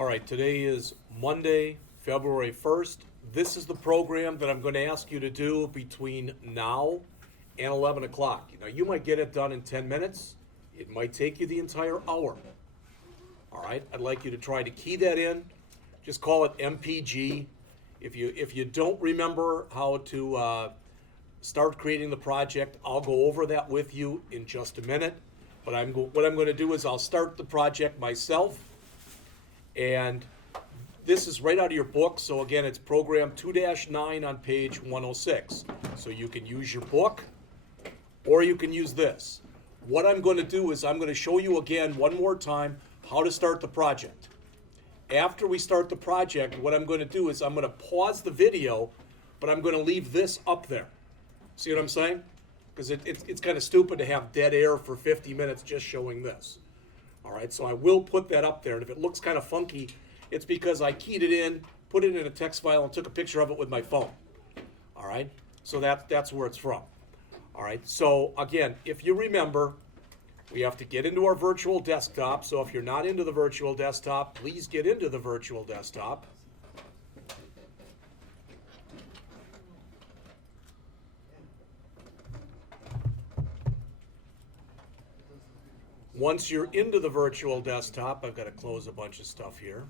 All right, today is Monday, February 1st. This is the program that I'm going to ask you to do between now and 11 o'clock. Now, you might get it done in 10 minutes. It might take you the entire hour. All right, I'd like you to try to key that in. Just call it MPG. If you don't remember how to start creating the project, I'll go over that with you in just a minute. But what I'm going to do is I'll start the project myself. And this is right out of your book. So again, it's program 2-9 on page 106. So you can use your book or you can use this. What I'm going to do is I'm going to show you again one more time how to start the project. After we start the project, what I'm going to do is I'm going to pause the video, but I'm going to leave this up there. See what I'm saying? Because it's kind of stupid to have dead air for 50 minutes just showing this. All right, so I will put that up there, and if it looks kind of funky, it's because I keyed it in, put it in a text file, and took a picture of it with my phone. All right, so that's where it's from. All right, so again, if you remember, we have to get into our virtual desktop. So if you're not into the virtual desktop, please get into the virtual desktop. Once you're into the virtual desktop, I've got to close a bunch of stuff here.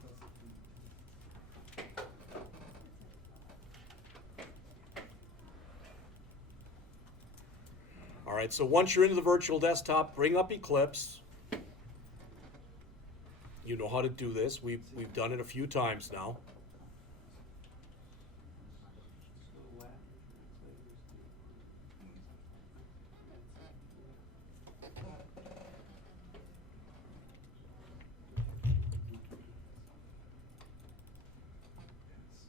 All right, so once you're into the virtual desktop, bring up Eclipse. You know how to do this. We've done it a few times now.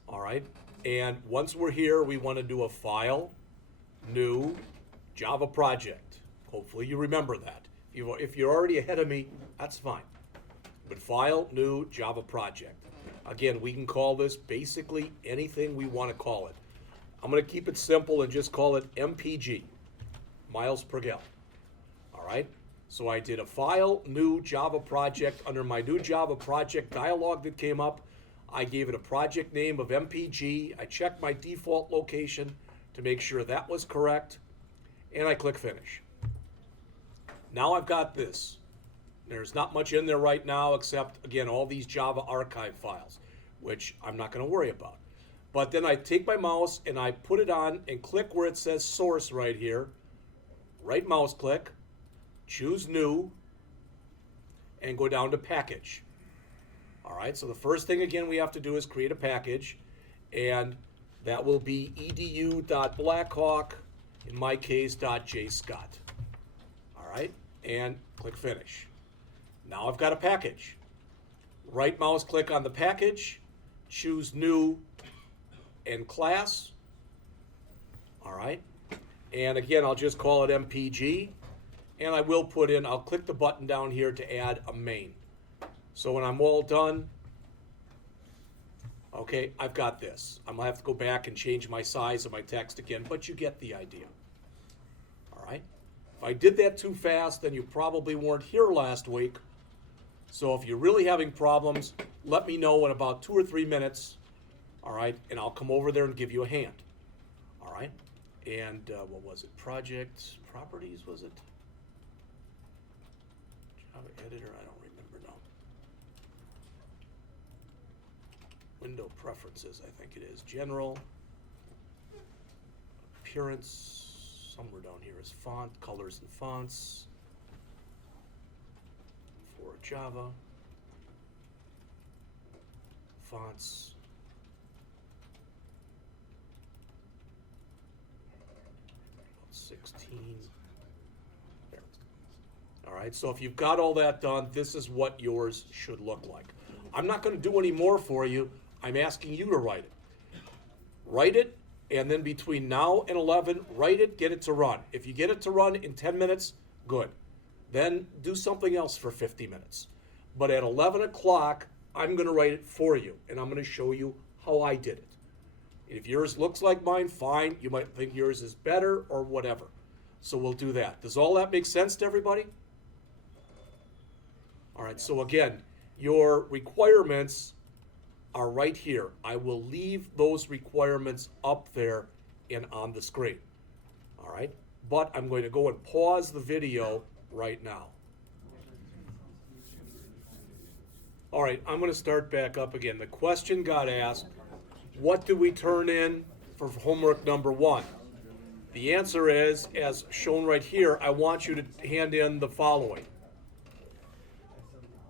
All right, and once we're here, we want to do a File, New, Java Project. Hopefully you remember that. If you're already ahead of me, that's fine. But File, New, Java Project. Again, we can call this basically anything we want to call it. I'm going to keep it simple and just call it MPG, miles per gallon. All right, so I did a File, New, Java Project. Under my New Java Project dialog that came up, I gave it a project name of MPG. I checked my default location to make sure that was correct, and I click Finish. Now I've got this. There's not much in there right now except, again, all these Java archive files, which I'm not going to worry about. But then I take my mouse and I put it on and click where it says Source right here. Right mouse click, choose New, and go down to Package. All right, so the first thing, again, we have to do is create a package, and that will be edu.blackhawk, in my case, .jscot. All right, and click Finish. Now I've got a package. Right mouse click on the package, choose New and Class. All right, and again, I'll just call it MPG, and I will put in, I'll click the button down here to add a main. So when I'm all done, okay, I've got this. I'm going to have to go back and change my size of my text again, but you get the idea. All right? If I did that too fast, then you probably weren't here last week. So if you're really having problems, let me know in about 2 or 3 minutes, all right, and I'll come over there and give you a hand. All right? And what was it? Project Properties, was it? Java Editor, I don't remember now. Window Preferences, I think it is. General. Appearance. Somewhere down here is Font, Colors and Fonts. For Java. Fonts. About 16. There. All right, so if you've got all that done, this is what yours should look like. I'm not going to do any more for you. I'm asking you to write it. Write it, and then between now and 11, write it, get it to run. If you get it to run in 10 minutes, good. Then do something else for 50 minutes. But at 11 o'clock, I'm going to write it for you, and I'm going to show you how I did it. If yours looks like mine, fine. You might think yours is better or whatever. So we'll do that. Does all that make sense to everybody? All right, so again, your requirements are right here. I will leave those requirements up there and on the screen. All right? But I'm going to go and pause the video right now. All right, I'm going to start back up again. The question got asked, what do we turn in for homework number 1? The answer is, as shown right here, I want you to hand in the following.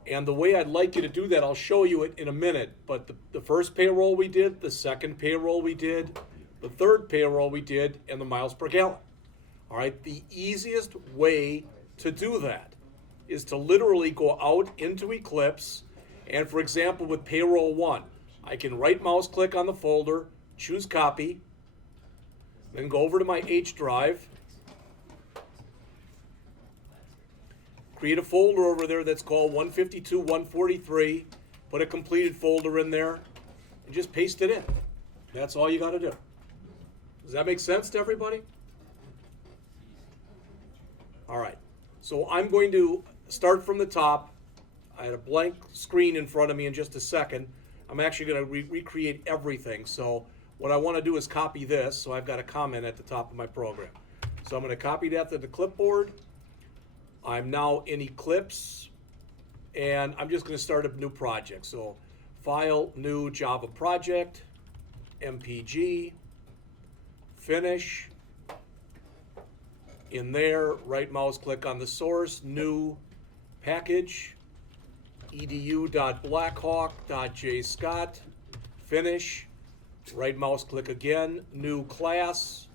And the way I'd like you to do that, I'll show you it in a minute, but the first payroll we did, the second payroll we did, the third payroll we did, and the miles per gallon. All right, the easiest way to do that is to literally go out into Eclipse, and for example, with payroll 1, I can right mouse click on the folder, choose copy, then go over to my H drive, create a folder over there that's called 152, 143, put a completed folder in there, and just paste it in. That's all you got to do. Does that make sense to everybody? All right, so I'm going to start from the top. I had a blank screen in front of me in just a second. I'm actually going to recreate everything. So what I want to do is copy this, so I've got a comment at the top of my program. So I'm going to copy that to the clipboard. I'm now in Eclipse, and I'm just going to start a new project. So File, New Java Project, MPG, Finish. In there, right mouse click on the source, New Package, edu.blackhawk.jscott, Finish, right mouse click again, New Class.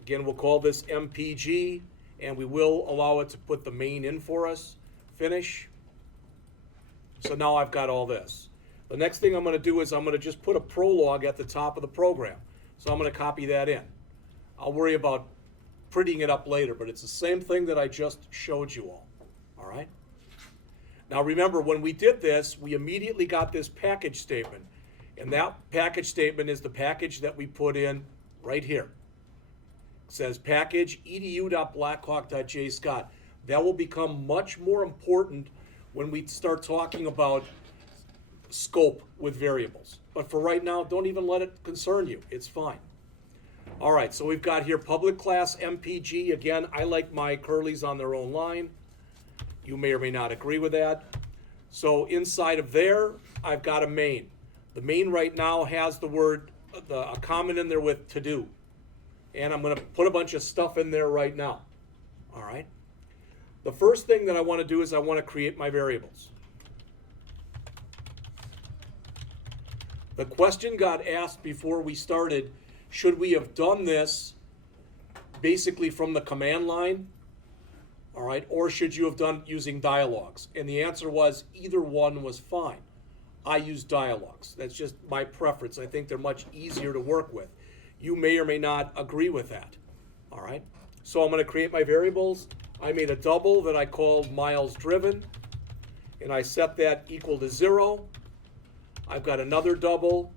Again, we'll call this MPG, and we will allow it to put the main in for us. Finish. So now I've got all this. The next thing I'm going to do is I'm going to just put a prologue at the top of the program. So I'm going to copy that in. I'll worry about prettying it up later, but it's the same thing that I just showed you all. All right? Now remember, when we did this, we immediately got this package statement. And that package statement is the package that we put in right here. It says package edu.blackhawk.jscott. That will become much more important when we start talking about scope with variables. But for right now, don't even let it concern you. It's fine. All right, so we've got here public class MPG. Again, I like my curlies on their own line. You may or may not agree with that. So inside of there, I've got a main. The main right now has the word, a comment in there with to do. And I'm going to put a bunch of stuff in there right now. All right. The first thing that I want to do is I want to create my variables. The question got asked before we started, should we have done this basically from the command line? All right, or should you have done using dialogues? And the answer was either one was fine. I use dialogues. That's just my preference. I think they're much easier to work with. You may or may not agree with that. All right, so I'm going to create my variables. I made a double that I called miles driven, and I set that equal to 0. I've got another double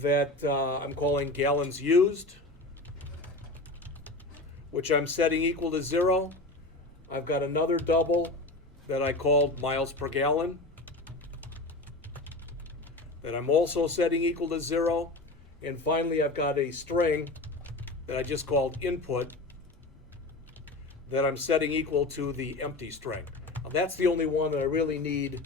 that I'm calling gallons used, which I'm setting equal to 0. I've got another double that I called miles per gallon that I'm also setting equal to 0. And finally, I've got a string that I just called input that I'm setting equal to the empty string. Now, that's the only one that I really need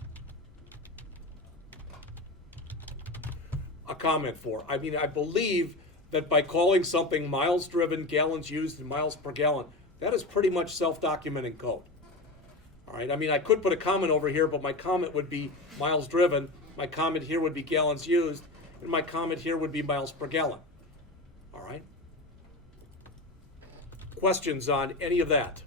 a comment for. I mean, I believe that by calling something miles driven, gallons used, and miles per gallon, that is pretty much self-documenting code. All right, I mean, I could put a comment over here, but my comment would be miles driven, my comment here would be gallons used, and my comment here would be miles per gallon. All right? Questions on any of that?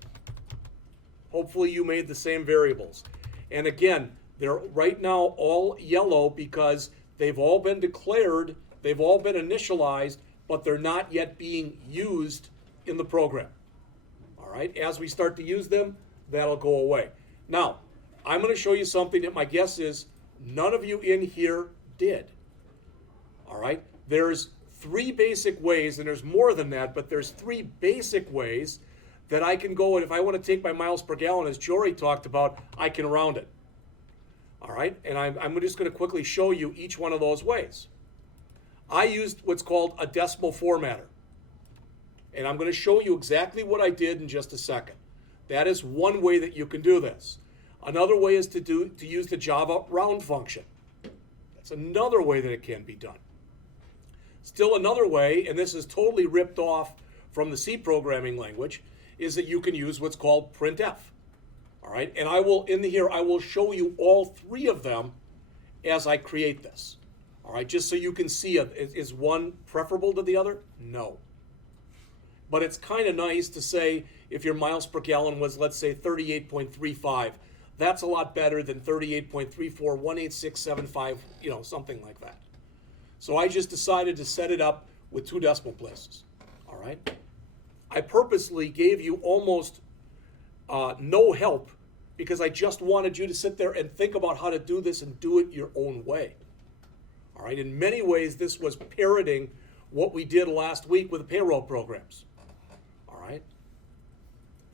Hopefully you made the same variables. And again, they're right now all yellow because they've all been declared, they've all been initialized, but they're not yet being used in the program. All right, as we start to use them, that'll go away. Now, I'm going to show you something that my guess is none of you in here did. All right, there's 3 basic ways, and there's more than that, but there's 3 basic ways that I can go, and if I want to take my miles per gallon, as Jory talked about, I can round it. right? And I'm just going to quickly show you each one of those ways. I used what's called a decimal formatter. And I'm going to show you exactly what I did in just a second. That is one way that you can do this. Another way is to use the Java round function. That's another way that it can be done. Still another way, and this is totally ripped off from the C programming language, is that you can use what's called printf. All right, and I will show you all three of them as I create this. All right, just so you can see it. Is one preferable to the other? No. But it's kind of nice to say if your miles per gallon was, let's say, 38.35, that's a lot better than 38.34, 18675, something like that. So I just decided to set it up with 2 decimal places. All right. I purposely gave you almost no help because I just wanted you to sit there and think about how to do this and do it your own way. All right. In many ways, this was parroting what we did last week with the payroll programs. All right.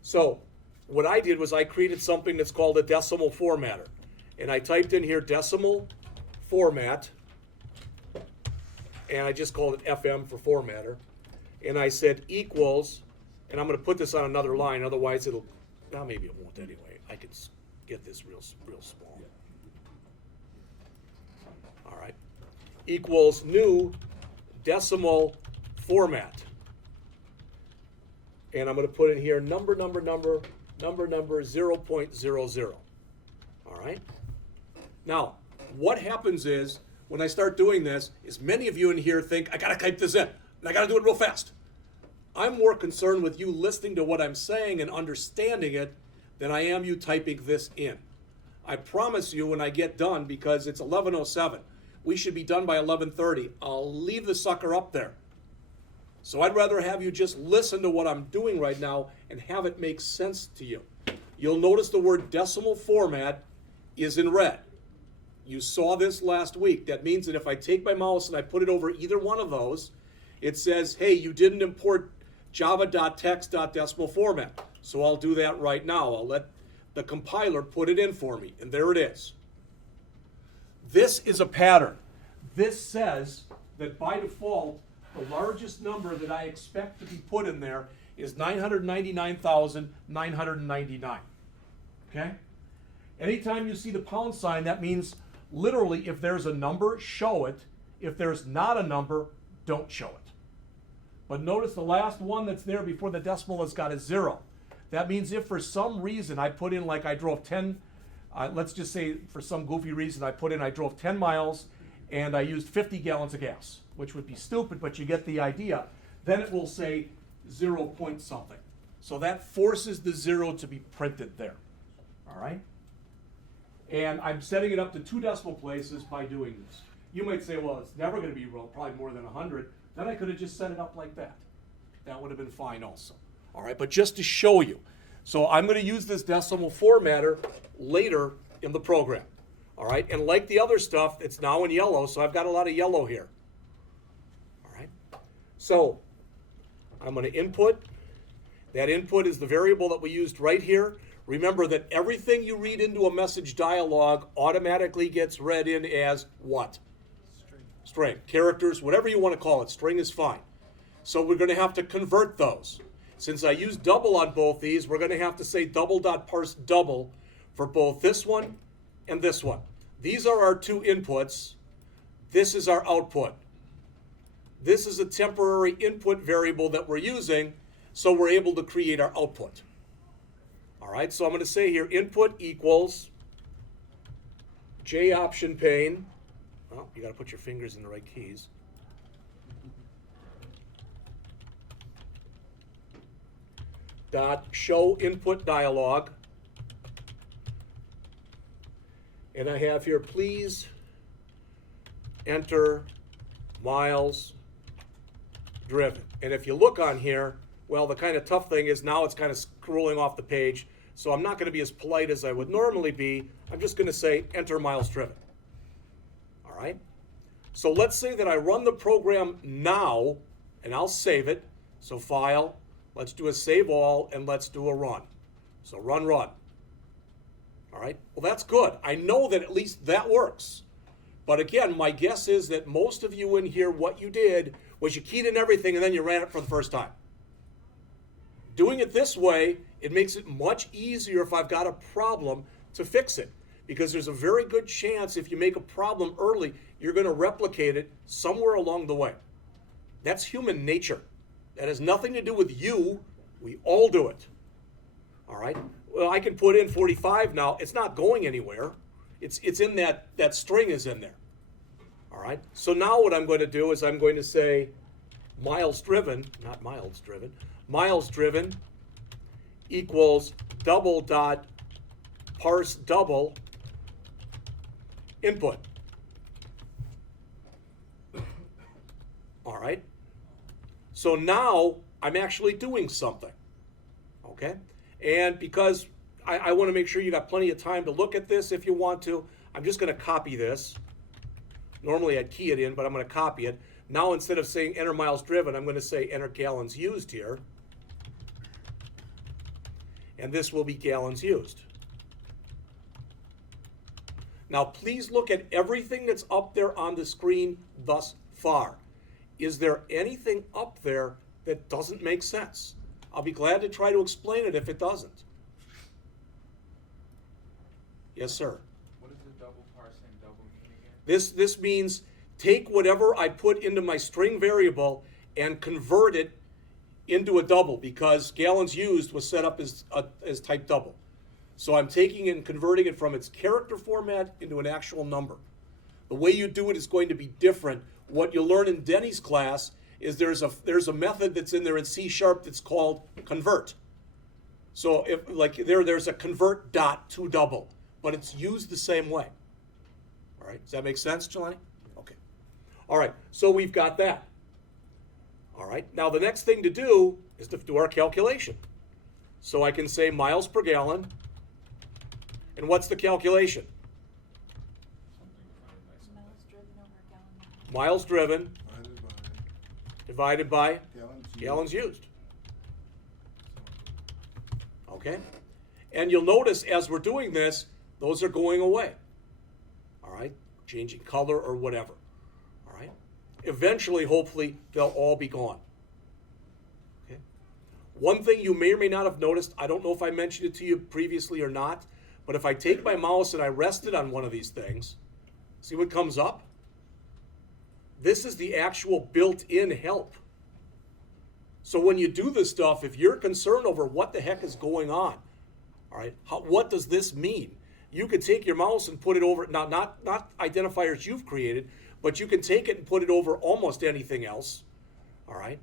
So what I did was I created something that's called a decimal formatter. And I typed in here decimal format. And I just called it FM for formatter. And I said equals, and I'm going to put this on another line, otherwise maybe it won't anyway. I can get this real small. All right. Equals new decimal format. And I'm going to put in here number 0.00. All right. Now, what happens is, when I start doing this, is many of you in here think, I gotta type this in, and I gotta do it real fast. I'm more concerned with you listening to what I'm saying and understanding it than I am you typing this in. I promise you when I get done, because it's 11:07, we should be done by 11:30, I'll leave the sucker up there. So I'd rather have you just listen to what I'm doing right now and have it make sense to you. You'll notice the word decimal format is in red. You saw this last week. That means that if I take my mouse and I put it over either one of those, it says, hey, you didn't import java.text.decimal format. So I'll do that right now. I'll let the compiler put it in for me, and there it is. This is a pattern. This says that by default, the largest number that I expect to be put in there is 999,999. Okay? Anytime you see the pound sign, that means literally, if there's a number, show it. If there's not a number, don't show it. But notice the last one that's there before the decimal has got a 0. That means if for some reason I put in, like I drove 10, let's just say for some goofy reason I drove 10 miles and I used 50 gallons of gas, which would be stupid, but you get the idea. Then it will say 0 point something. So that forces the 0 to be printed there. All right? And I'm setting it up to 2 decimal places by doing this. You might say, well, it's never going to be probably more than 100. Then I could have just set it up like that. That would have been fine also. All right, but just to show you. So I'm going to use this decimal formatter later in the program. All right, and like the other stuff, it's now in yellow, so I've got a lot of yellow here. All right, so I'm going to input. That input is the variable that we used right here. Remember that everything you read into a message dialog automatically gets read in as what? String. Characters, whatever you want to call it. String is fine. So we're going to have to convert those. Since I use double on both these, we're going to have to say double.parse double for both this one and this one. These are our 2 inputs. This is our output. This is a temporary input variable that we're using, so we're able to create our output. All right, so I'm going to say here input equals J option pane. Well, you got to put your fingers in the right keys. Dot show input dialog. And I have here, please enter miles driven. And if you look on here, well, the kind of tough thing is now it's kind of scrolling off the page. So I'm not going to be as polite as I would normally be. I'm just going to say enter miles driven. All right. So let's say that I run the program now, and I'll save it. So file, let's do a save all, and let's do a run. So run. All All right, well, that's good. I know that at least that works. But again, my guess is that most of you in here, what you did was you keyed in everything and then you ran it for the first time. Doing it this way, it makes it much easier if I've got a problem to fix it. Because there's a very good chance if you make a problem early, you're going to replicate it somewhere along the way. That's human nature. That has nothing to do with you. We all do it. All right? Well, I can put in 45 now. It's not going anywhere. It's in that string is in there. All right? So now what I'm going to do is I'm going to say miles driven, not miles driven, miles driven equals double dot parse double input. All right? So now I'm actually doing something. Okay? And because I want to make sure you got plenty of time to look at this if you want to, I'm just going to copy this. Normally I'd key it in, but I'm going to copy it. Now instead of saying enter miles driven, I'm going to say enter gallons used here. And this will be gallons used. Now please look at everything that's up there on the screen thus far. Is there anything up there that doesn't make sense? I'll be glad to try to explain it if it doesn't. Yes, sir. What does the double parse and double mean again? This means take whatever I put into my string variable and convert it into a double, because gallons used was set up as type double. So I'm taking it and converting it from its character format into an actual number. The way you do it is going to be different. What you'll learn in Denny's class is there's a method that's in there in C# that's called convert. So if like there's a convert dot to double, but it's used the same way. All right, does that make sense, Jelani? Okay. All right, so we've got that. All right, now the next thing to do is to do our calculation. So I can say miles per gallon, and what's the calculation? Miles driven over gallon. Miles driven divided by gallons used. Okay? And you'll notice as we're doing this, those are going away. All right? Changing color or whatever. All right? Eventually, hopefully, they'll all be gone. Okay? One thing you may or may not have noticed, I don't know if I mentioned it to you previously or not, but if I take my mouse and I rest it on one of these things, see what comes up? This is the actual built-in help. So when you do this stuff, if you're concerned over what the heck is going on, all right, what does this mean? You can take your mouse and put it over, not identifiers you've created, but you can take it and put it over almost anything else, all right?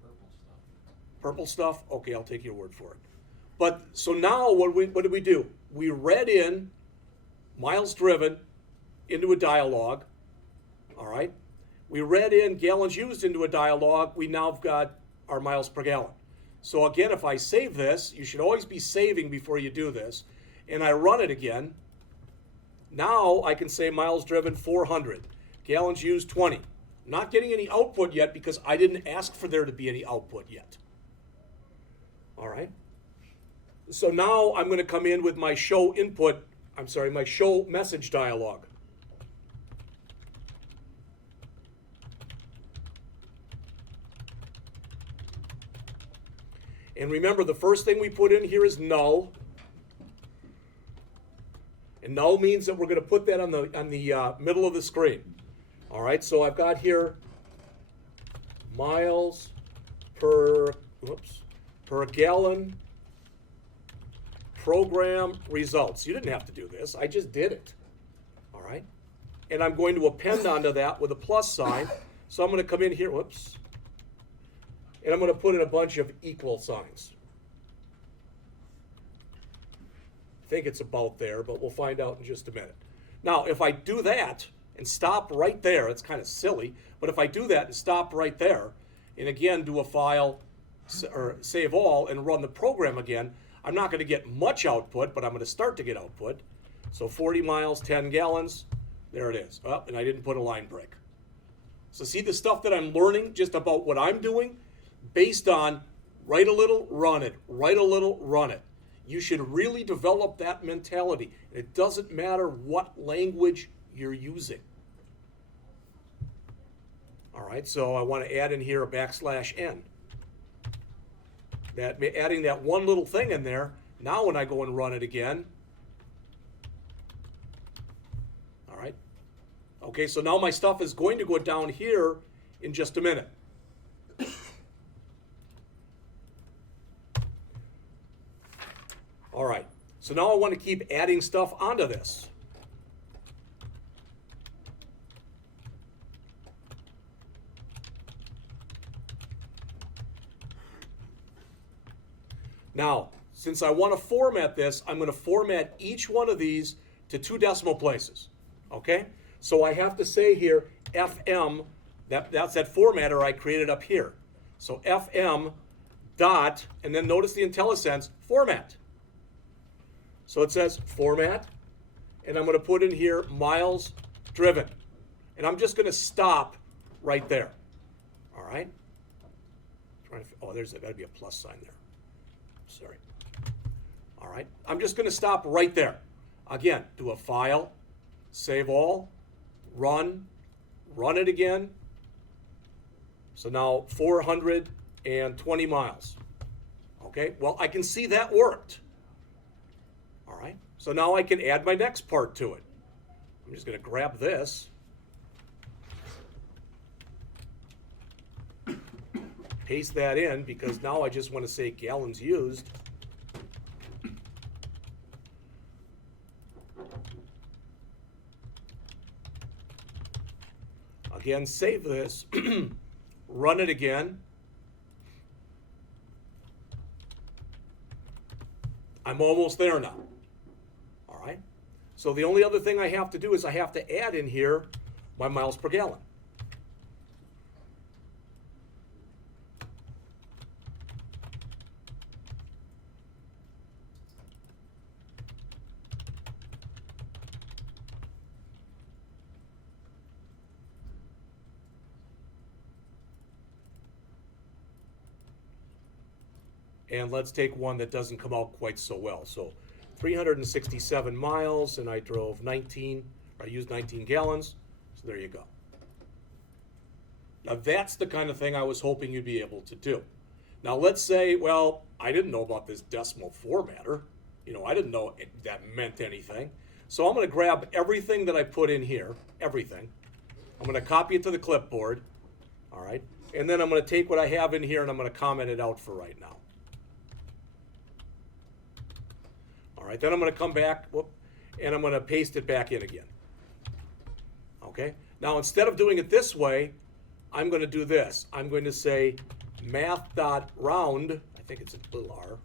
Purple stuff. Purple stuff? Okay, I'll take your word for it. But so now what did we do? We read in miles driven into a dialog. All right. We read in gallons used into a dialog. We now have got our miles per gallon. So again, if I save this, you should always be saving before you do this. And I run it again. Now I can say miles driven 400, gallons used 20. I'm not getting any output yet because I didn't ask for there to be any output yet. All right. So now I'm going to come in with my show my show message dialog. And remember, the first thing we put in here is null. And null means that we're going to put that on the middle of the screen. All right, so I've got here miles per gallon program results. You didn't have to do this. I just did it. All right. And I'm going to append onto that with a plus sign. So I'm going to come in here, and I'm going to put in a bunch of equal signs. I think it's about there, but we'll find out in just a minute. Now, if I do that and stop right there, it's kind of silly, but if I do that and stop right there, and again do a file or save all and run the program again, I'm not going to get much output, but I'm going to start to get output. So 40 miles, 10 gallons, there it is. Oh, and I didn't put a line break. So see the stuff that I'm learning just about what I'm doing based on write a little, run it, write a little, run it. You should really develop that mentality. It doesn't matter what language you're using. All right, so I want to add in here a \n. Adding that one little thing in there, now when I go and run it again, all right, okay, so now my stuff is going to go down here in just a minute. All right, so now I want to keep adding stuff onto this. Now, since I want to format this, I'm going to format each one of these to 2 decimal places, okay? So I have to say here, FM, that's that formatter I created up here. So FM dot, and then notice the IntelliSense format. So it says format, and I'm going to put in here miles driven. And I'm just going to stop right there, all right? Oh, there's got to be a plus sign there. Sorry. All right, I'm just going to stop right there. Again, do a file, save all, run it again. So now 420 miles. Okay, well, I can see that worked. All right, so now I can add my next part to it. I'm just going to grab this, paste that in, because now I just want to say gallons used. Again, save this, run it again. I'm almost there now. All right. So the only other thing I have to do is I have to add in here my miles per gallon. And let's take one that doesn't come out quite so well. So 367 miles, and I drove 19, or I used 19 gallons. So there you go. Now that's the kind of thing I was hoping you'd be able to do. Now let's say, well, I didn't know about this decimal formatter. You know, I didn't know that meant anything. So I'm going to grab everything that I put in here, everything. I'm going to copy it to the clipboard, all right? And then I'm going to take what I have in here and I'm going to comment it out for right now. All right, then I'm going to come back, and I'm going to paste it back in again. Okay, now instead of doing it this way, I'm going to do this. I'm going to say math.round, I think it's a little r,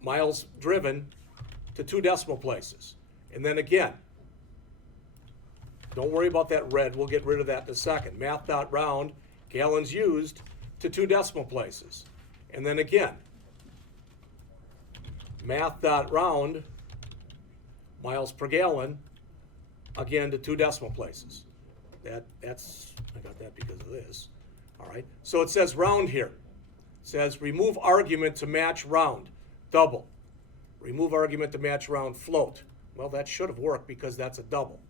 miles driven to 2 decimal places. And then again, don't worry about that red, we'll get rid of that in a second. Math.round, gallons used to 2 decimal places. And then again, math.round, miles per gallon, again to 2 decimal places. I got that because of this. All right, so it says round here. It says remove argument to match round, double. Remove argument to match round, float. Well, that should have worked because that's a double.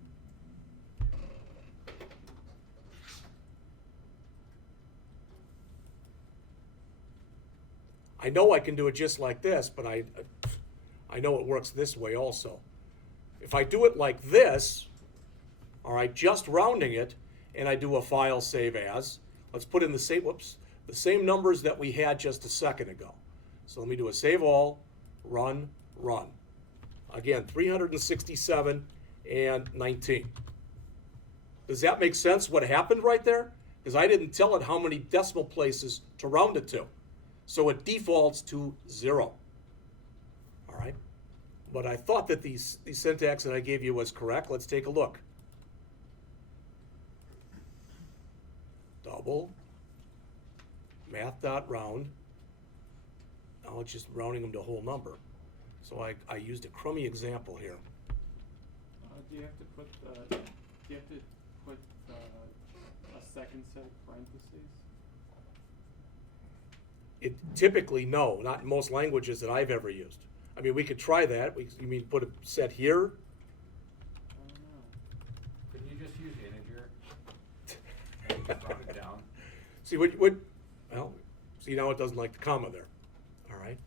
I know I can do it just like this, but I know it works this way also. If I do it like this, all right, just rounding it, and I do a file save as, let's put in the same numbers that we had just a second ago. So let me do a save all, run. Again, 367 and 19. Does that make sense what happened right there? Because I didn't tell it how many decimal places to round it to. So it defaults to 0. All right. But I thought that the syntax that I gave you was correct. Let's take a look. Double, math.round. Now it's just rounding them to a whole number. So I used a crummy example here. Do you have to put a second set of parentheses? It typically, no, not in most languages that I've ever used. I mean, we could try that. You mean put a set here? I don't know. Couldn't you just use integer? And just round it down? See, well, see, now it doesn't like the comma there. All right.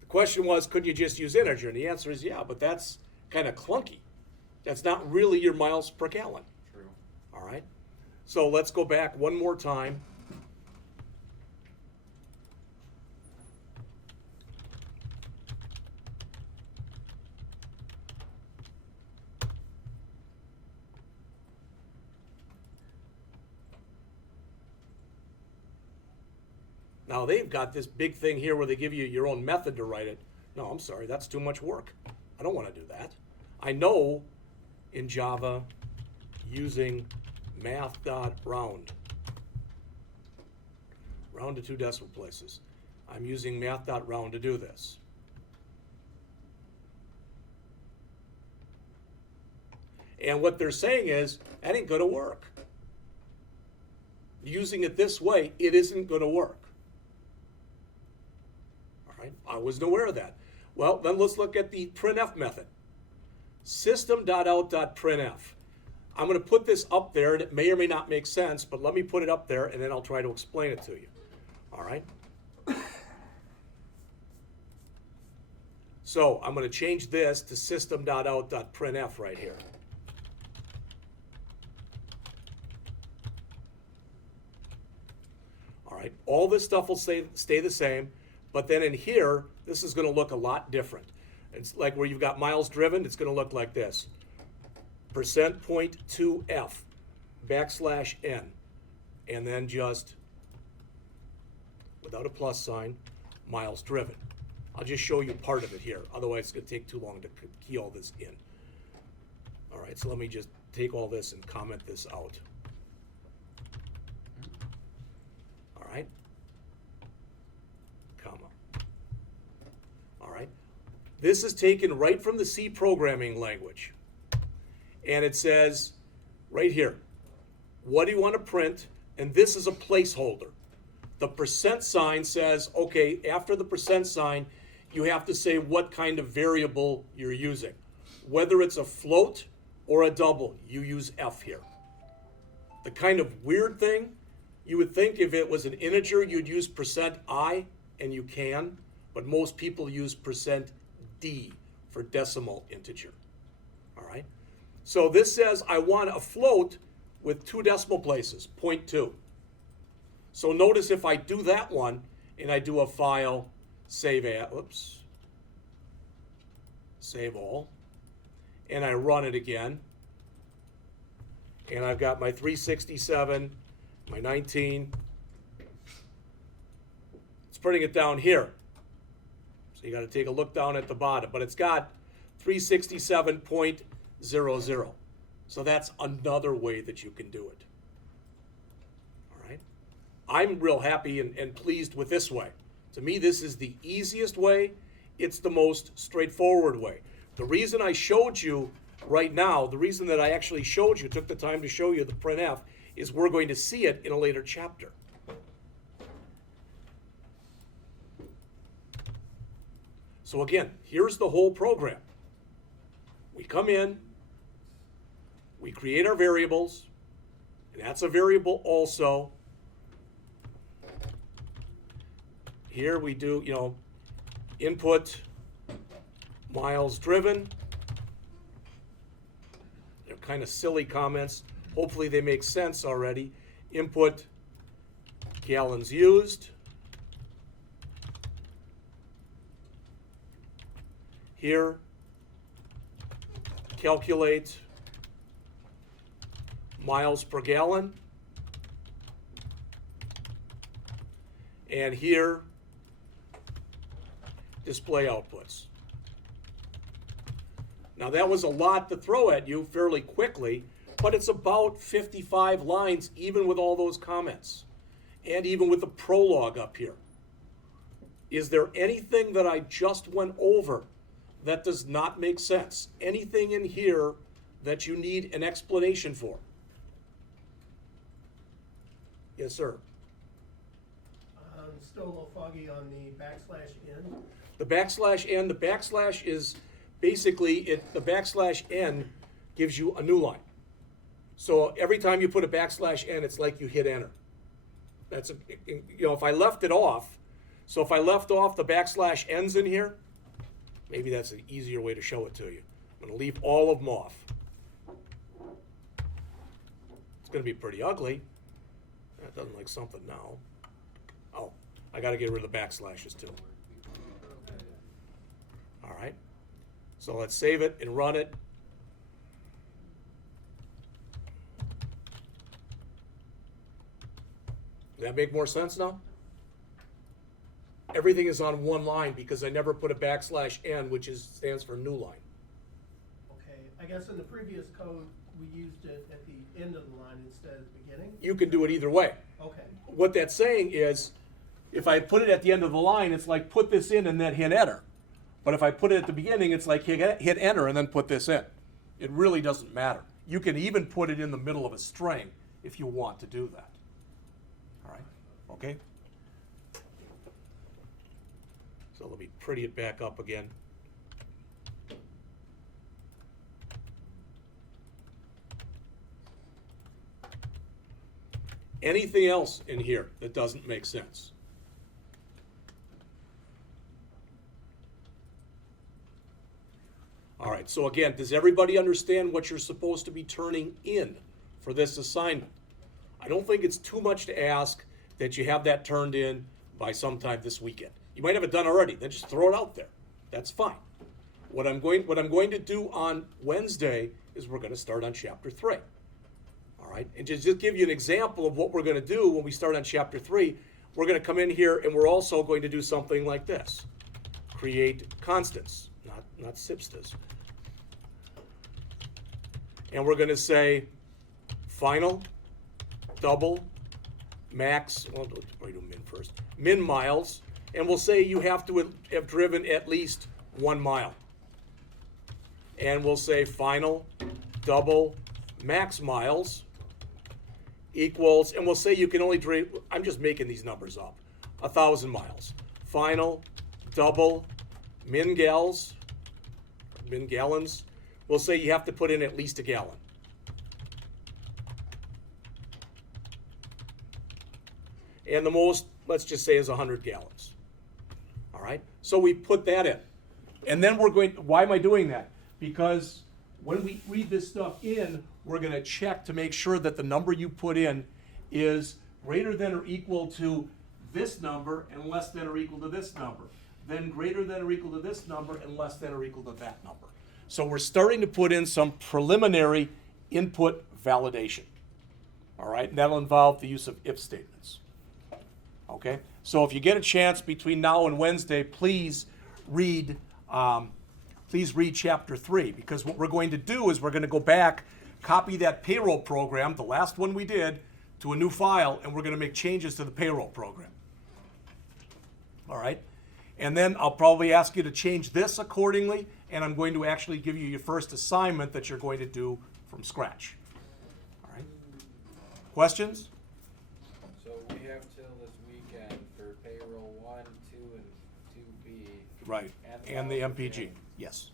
The question was, could you just use integer? And the answer is yeah, but that's kind of clunky. That's not really your miles per gallon. True. All right. So let's go back one more time. Now they've got this big thing here where they give you your own method to write it. No, I'm sorry, that's too much work. I don't want to do that. I know in Java using math.round, round to 2 decimal places. I'm using math.round to do this. And what they're saying is, that ain't gonna work. Using it this way, it isn't gonna work. I wasn't aware of that. Well, then let's look at the printf method. System.out.printf. I'm going to put this up there, and it may or may not make sense, but let me put it up there, and then I'll try to explain it to you. All right? So I'm going to change this to system.out.printf right here. All right, all this stuff will stay the same. But then in here, this is going to look a lot different. It's like where you've got miles driven, it's going to look like this. %.2f \n. And then just, without a plus sign, miles driven. I'll just show you part of it here. Otherwise, it's going to take too long to key all this in. All right, so let me just take all this and comment this out. All right. All right. This is taken right from the C programming language. And it says right here, what do you want to print? And this is a placeholder. The % says, okay, after the %, you have to say what kind of variable you're using. Whether it's a float or a double, you use F here. The kind of weird thing, you would think if it was an integer, you'd use %I, and you can. But most people use %d for decimal integer. All right? So this says I want a float with 2 decimal places, 0.2. So notice if I do that one and I do a file, save all, and I run it again, and I've got my 367, my 19. It's putting it down here. You got to take a look down at the bottom, but it's got 367.00. So that's another way that you can do it. All right. I'm real happy and pleased with this way. To me, this is the easiest way. It's the most straightforward way. The reason I showed you right now, the reason that I actually showed you, took the time to show you the printf, is we're going to see it in a later chapter. So again, here's the whole program. We come in, we create our variables, and that's a variable also. Here we do, input miles driven. They're kind of silly comments. Hopefully they make sense already. Input gallons used. Here, calculate miles per gallon. And here, display outputs. Now that was a lot to throw at you fairly quickly, but it's about 55 lines even with all those comments and even with the prologue up here. Is there anything that I just went over that does not make sense? Anything in here that you need an explanation for? Yes, sir. still a little foggy on the \n. The backslash is basically, the backslash n gives you a new line. So every time you put a backslash n, it's like you hit enter. That's, if I left it off, so if I left off the backslash n's in here, maybe that's an easier way to show it to you. I'm gonna leave all of them off. It's gonna be pretty ugly. That doesn't like something now. Oh, I gotta get rid of the backslashes too. All right, so let's save it and run it. Does that make more sense now? Everything is on one line because I never put a backslash n, which stands for new line. Okay, I guess in the previous code, we used it at the end of the line instead of the beginning? You can do it either way. Okay, What that's saying is, if I put it at the end of the line, it's like put this in and then hit enter. But if I put it at the beginning, it's like hit enter and then put this in. It really doesn't matter. You can even put it in the middle of a string if you want to do that. All right, okay? So let me pretty it back up again. Anything else in here that doesn't make sense? All right, so again, does everybody understand what you're supposed to be turning in for this assignment? I don't think it's too much to ask that you have that turned in by sometime this weekend. You might have it done already, then just throw it out there. That's fine. What I'm going to do on Wednesday is we're going to start on chapter 3. All right, and just give you an example of what we're going to do when we start on chapter 3, we're going to come in here and we're also going to do something like this. Create constants, not SIPSTAs. And we're going to say final, double, max, well, we do min first, min miles, and we'll say you have to have driven at least 1 mile. And we'll say final, double, max miles equals, and we'll say you can only drive, I'm just making these numbers up, 1,000 miles. Final, double, min gallons, we'll say you have to put in at least 1 gallon. And the most, let's just say, is 100 gallons. All right, so we put that in. And then we're going, why am I doing that? Because when we read this stuff in, we're going to check to make sure that the number you put in is greater than or equal to this number and less than or equal to this number. Then greater than or equal to this number and less than or equal to that number. So we're starting to put in some preliminary input validation. All right, and that'll involve the use of if statements. Okay, so if you get a chance between now and Wednesday, please read chapter 3, because what we're going to do is we're going to go back, copy that payroll program, the last one we did, to a new file, and we're going to make changes to the payroll program. All right, and then I'll probably ask you to change this accordingly, and I'm going to actually give you your first assignment that you're going to do from scratch. All right, questions? So we have till this weekend for payroll 1, 2, and 2B. Right, and the MPG, yes.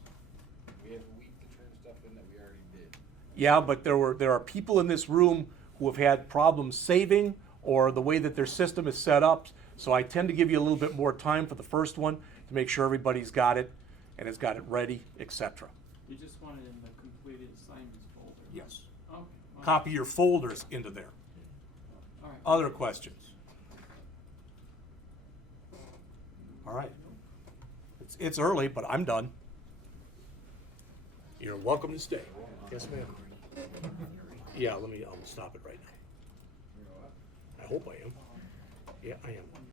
We have a week to turn stuff in that we already did. Yeah, but there are people in this room who have had problems saving or the way that their system is set up. So I tend to give you a little bit more time for the first one to make sure everybody's got it and has got it ready, etc. You just want it in the completed assignments folder? Yes. Okay. All right. Copy your folders into there. All right. Other questions? All right. It's early, but I'm done. You're welcome to stay. Yes, ma'am. Yeah, I'll stop it right now. I hope I am. Yeah, I am.